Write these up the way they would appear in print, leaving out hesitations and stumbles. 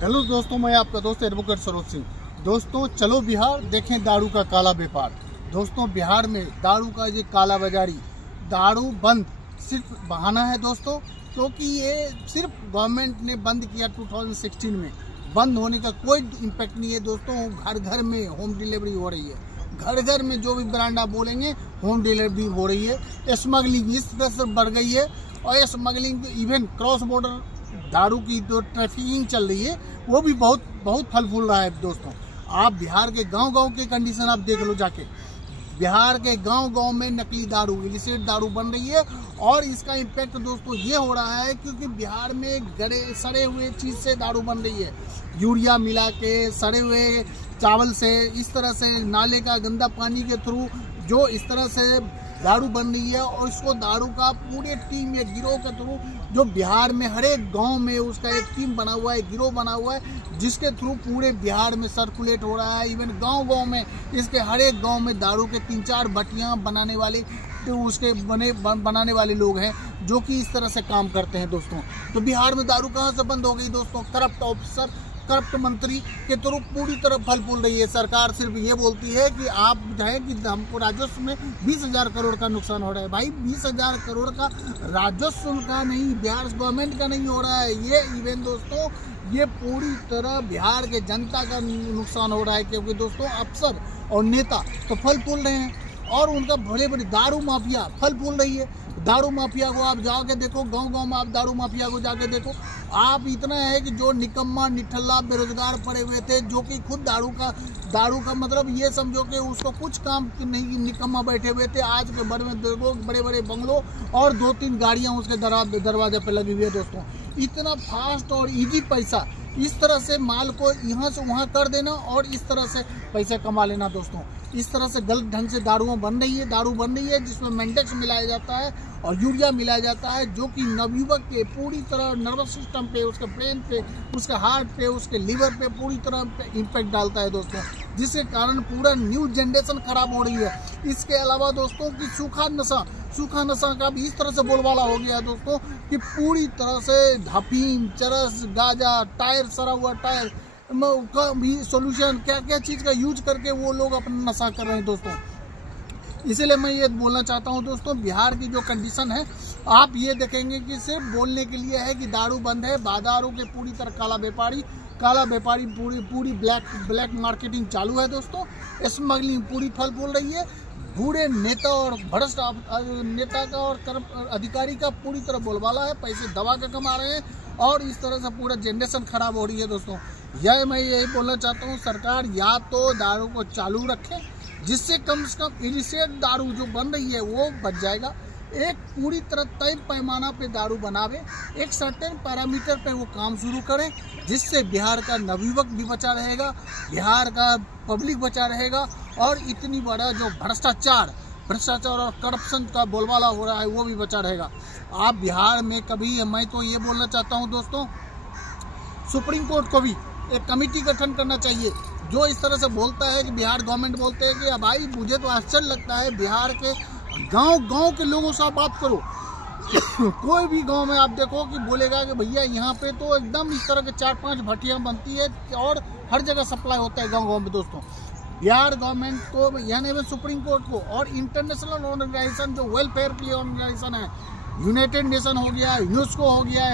Hello दोस्तों, मैं आपका दोस्त एडवोकेट सरोज सिंह। दोस्तों चलो बिहार देखें दारू का काला व्यापार। दोस्तों बिहार में दारू का ये काला बाजारी, दारू बंद सिर्फ बहाना है दोस्तों, क्योंकि ये सिर्फ गवर्नमेंट ने बंद किया 2016 में। बंद होने का कोई इम्पैक्ट नहीं है दोस्तों। घर घर में होम डिलीवरी हो रही है, घर घर में जो भी ब्रांड आप बोलेंगे होम डिलीवरी हो रही है। स्मगलिंग इस तरह से बढ़ गई है और स्मगलिंग इवन क्रॉस बॉर्डर दारू की जो ट्रैफिकिंग चल रही है वो भी बहुत फल फूल रहा है दोस्तों। आप बिहार के गांव-गांव के कंडीशन आप देख लो जाके। बिहार के गांव-गांव में नकली दारू, इलिसिट दारू बन रही है और इसका इम्पैक्ट दोस्तों ये हो रहा है क्योंकि बिहार में सड़े हुए चीज़ से दारू बन रही है। यूरिया मिला के सड़े हुए चावल से, इस तरह से नाले का गंदा पानी के थ्रू जो इस तरह से दारू बन रही है और इसको दारू का पूरे टीम या गिरोह के थ्रू जो बिहार में हर एक गांव में उसका एक टीम बना हुआ है, गिरोह बना हुआ है, जिसके थ्रू पूरे बिहार में सर्कुलेट हो रहा है। इवन गांव-गांव में इसके हर एक गांव में दारू के 3-4 भट्टियां बनाने वाले तो उसके बनाने वाले लोग हैं जो कि इस तरह से काम करते हैं दोस्तों। तो बिहार में दारू कहाँ से बंद हो गई दोस्तों? करप्ट ऑफिसर, करप्ट मंत्री के थ्रू पूरी तरह फल फूल रही है। सरकार सिर्फ ये बोलती है कि आप है कि हमको राजस्व में 20,000 करोड़ का नुकसान हो रहा है। भाई 20,000 करोड़ का राजस्व का नहीं, बिहार गवर्नमेंट का नहीं हो रहा है ये इवेंट दोस्तों, ये पूरी तरह बिहार के जनता का नुकसान हो रहा है। क्योंकि दोस्तों अफसर और नेता तो फल फूल रहे हैं और उनका बड़े बड़े दारू माफिया फल फूल रही है। दारू माफिया को आप जाके देखो, गांव-गांव में आप दारू माफिया को जाके देखो। आप इतना है कि जो निकम्मा निठल्ला बेरोजगार पड़े हुए थे, जो कि खुद दारू का मतलब ये समझो कि उसको कुछ काम नहीं, निकम्मा बैठे हुए थे। आज के बड़े में देखो बड़े बड़े बंगलों और 2-3 गाड़ियां उसके दरवाजे पे लगी हुई है दोस्तों। इतना फास्ट और इजी पैसा, इस तरह से माल को यहाँ से वहाँ कर देना और इस तरह से पैसे कमा लेना दोस्तों। इस तरह से गलत ढंग से दारू बन रही है जिसमें मेंटेक्स मिलाया जाता है और यूरिया मिलाया जाता है, जो कि नवयुवक के पूरी तरह नर्वस सिस्टम पे, उसके ब्रेन पे, उसके हार्ट पे, उसके लीवर पे पूरी तरह इम्पैक्ट डालता है दोस्तों, जिसके कारण पूरा न्यू जनरेशन खराब हो रही है। इसके अलावा दोस्तों कि सूखा नशा का भी इस तरह से बोलबाला हो गया है दोस्तों कि पूरी तरह से अफीम, चरस, गांजा, टायर, सड़ा हुआ टायर का भी सोल्यूशन, क्या क्या चीज़ का यूज करके वो लोग अपना नशा कर रहे हैं दोस्तों। इसीलिए मैं ये बोलना चाहता हूँ दोस्तों, बिहार की जो कंडीशन है आप ये देखेंगे कि सिर्फ बोलने के लिए है कि दारू बंद है, बाजारों के पूरी तरह काला व्यापारी पूरी ब्लैक मार्केटिंग चालू है दोस्तों। स्मगलिंग पूरी फल फूल रही है। बूढ़े नेता और भ्रष्ट नेता का और अधिकारी का पूरी तरह बोलबाला है, पैसे दबा के कमा रहे हैं और इस तरह से पूरा जनरेशन खराब हो रही है दोस्तों। मैं यही बोलना चाहता हूँ, सरकार या तो दारू को चालू रखे जिससे कम से कम इलिसिट दारू जो बन रही है वो बच जाएगा। एक पूरी तरह तय पैमाना पे दारू बनावे, एक सर्टेन पैरामीटर पे वो काम शुरू करें, जिससे बिहार का नवयुवक भी बचा रहेगा, बिहार का पब्लिक बचा रहेगा और इतनी बड़ा जो भ्रष्टाचार और करप्शन का बोलबाला हो रहा है वो भी बचा रहेगा। आप बिहार में कभी, मैं तो ये बोलना चाहता हूँ दोस्तों, सुप्रीम कोर्ट को भी एक कमेटी गठन करना चाहिए जो इस तरह से बोलता है कि बिहार गवर्नमेंट बोलते हैं कि भाई मुझे तो आश्चर्य लगता है, बिहार के गांव के लोगों से आप बात करो कोई भी गांव में आप देखो कि बोलेगा कि भैया यहाँ पे तो एकदम इस तरह के 4-5 भट्टियाँ बनती है और हर जगह सप्लाई होता है गांव में दोस्तों। बिहार गवर्नमेंट को, यानी सुप्रीम कोर्ट को और इंटरनेशनल ऑर्गेनाइजेशन जो वेलफेयर के लिए ऑर्गेनाइजेशन है, यूनाइटेड नेशन हो गया, यूनेस्को हो गया,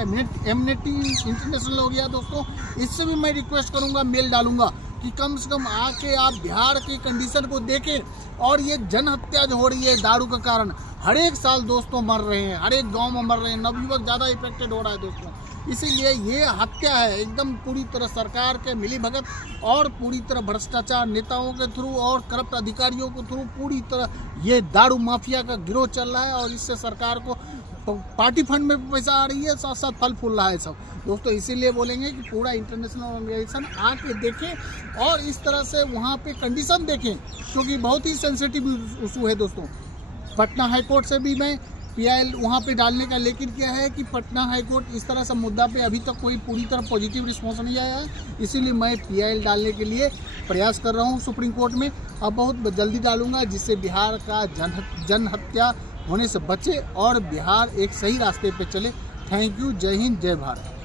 एमनेटी इंटरनेशनल हो गया दोस्तों, इससे भी मैं रिक्वेस्ट करूंगा, मेल डालूंगा कि कम से कम आके आप बिहार की कंडीशन को देखें। और ये जन हत्या जो हो रही है दारू के कारण, हर एक साल दोस्तों मर रहे हैं, हर एक गांव में मर रहे हैं, नवयुवक ज़्यादा इफेक्टेड हो रहा है दोस्तों। इसीलिए ये हत्या है एकदम पूरी तरह सरकार के मिलीभगत और पूरी तरह भ्रष्टाचार नेताओं के थ्रू और करप्ट अधिकारियों के थ्रू पूरी तरह ये दारू माफिया का गिरोह चल रहा है और इससे सरकार को पार्टी फंड में पैसा आ रही है, साथ साथ फल फूल रहा है सब दोस्तों। इसीलिए बोलेंगे कि पूरा इंटरनेशनल ऑर्गेनाइजेशन आके देखें और इस तरह से वहाँ पे कंडीशन देखें, क्योंकि बहुत ही सेंसिटिव इशू है दोस्तों। पटना हाईकोर्ट से भी मैं PIL वहाँ पे डालने का, लेकिन क्या है कि पटना हाईकोर्ट इस तरह से मुद्दा पे अभी तक कोई पूरी तरह पॉजिटिव रिस्पॉन्स नहीं आया है, इसीलिए मैं PIL डालने के लिए प्रयास कर रहा हूँ सुप्रीम कोर्ट में। अब बहुत जल्दी डालूंगा जिससे बिहार का जन हत्या होने से बचे और बिहार एक सही रास्ते पे चले। Thank you. जय हिंद, जय भारत।